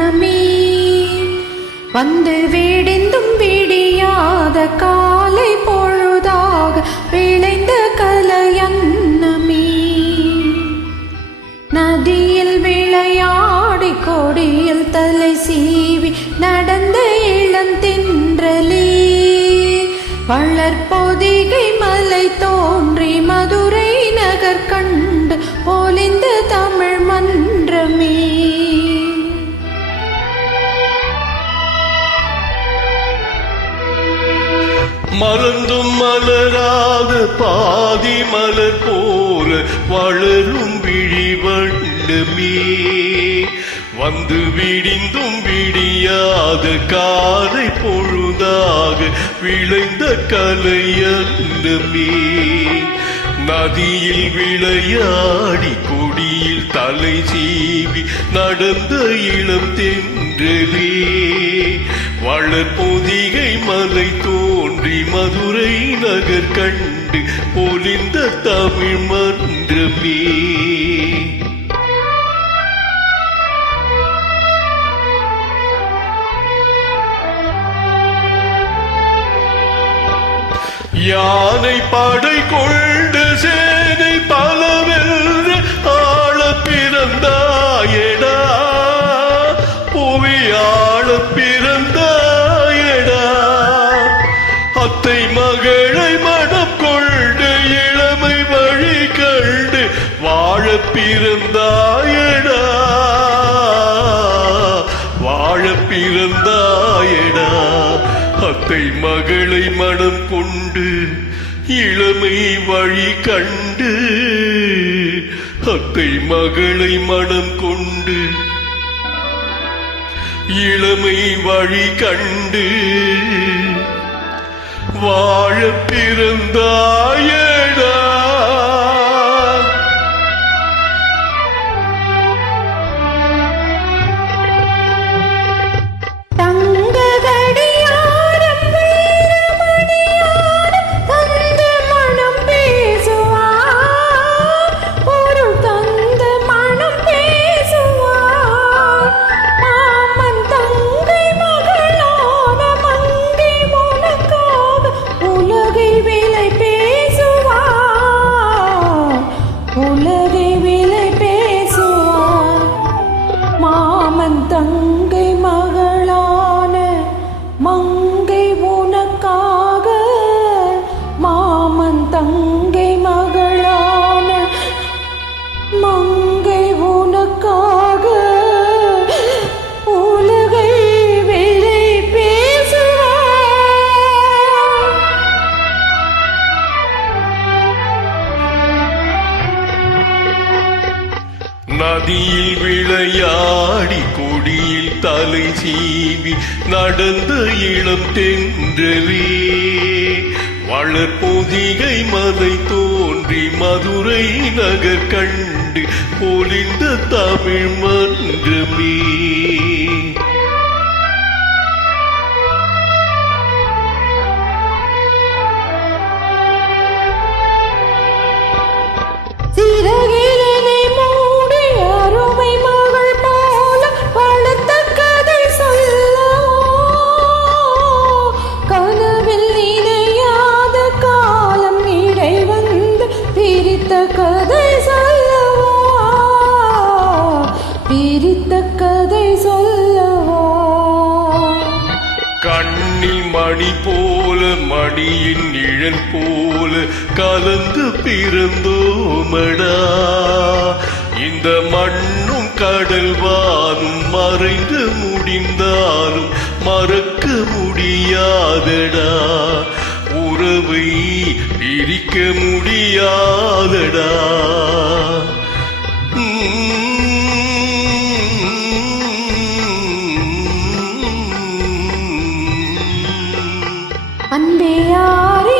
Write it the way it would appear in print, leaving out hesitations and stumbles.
வண்ணமே வந்து வீடிந்தும் விடியாத காலை பொழுதாக விளைந்த கலையன்னமே நதியில் விளையாடி கொடியில் தலை சீவி நடந்த இளந்தென்றலே வளர்பொதிகை மலை தோன்றி மதுரை நகர் கண்டு பொலிந்த தமிழ் மன்றமே மலர்ந்தும் மலராத பாதி மலர் போல வளரும் விழிவண்ணமே வந்து விடிந்தும் விடியாத காலை பொழுதாக விளைந்த கலையன்னமே நதியில் விளையாடி கொடியில் தலை சீவி நடந்த இளம் தென்றலே வளர்பொதிகை மலை தோன்றி மதுரை நகர் கண்டு பொலிந்த தமிழ் மன்றமே யானை படை கொண்டு சேனை பலவென்று ஆள பிறந்தாயடா புவியாள பிறந்தாயடா அத்தை மகளை மனம் கொண்டு இளமை வழி கண்டு வாழ பிறந்தாயடா வாழ பிறந்தாயடா அத்தை மகளை மனம் கொண்டு இளமை வழி கண்டு அத்தை மகளை மனம் கொண்டு இளமை வழி கண்டு வாழ பிறந்தாயடா தங்கை மகளான மங்கை உனக்காக மாமன் தங்கை மகளான மங்கை உனக்காக உலகை விலை பேசுவார் நதியில் விளையாடி கொடியில் தலை சீவி நடந்த இளம் தென்றலே வளர்பொதிகை மலை தோன்றி மதுரை நகர் கண்டு பொலிந்த தமிழ் மன்றமே கண்ணில் மணி போல மணியின் நிழல் போல கலந்து பிறந்தோமடா இந்த மண்ணும் கடல் வானும் மறைந்து முடிந்தாலும் மறக்க முடியாதடா உறவை பிரிக்க முடியாதடா அன்பே யாரே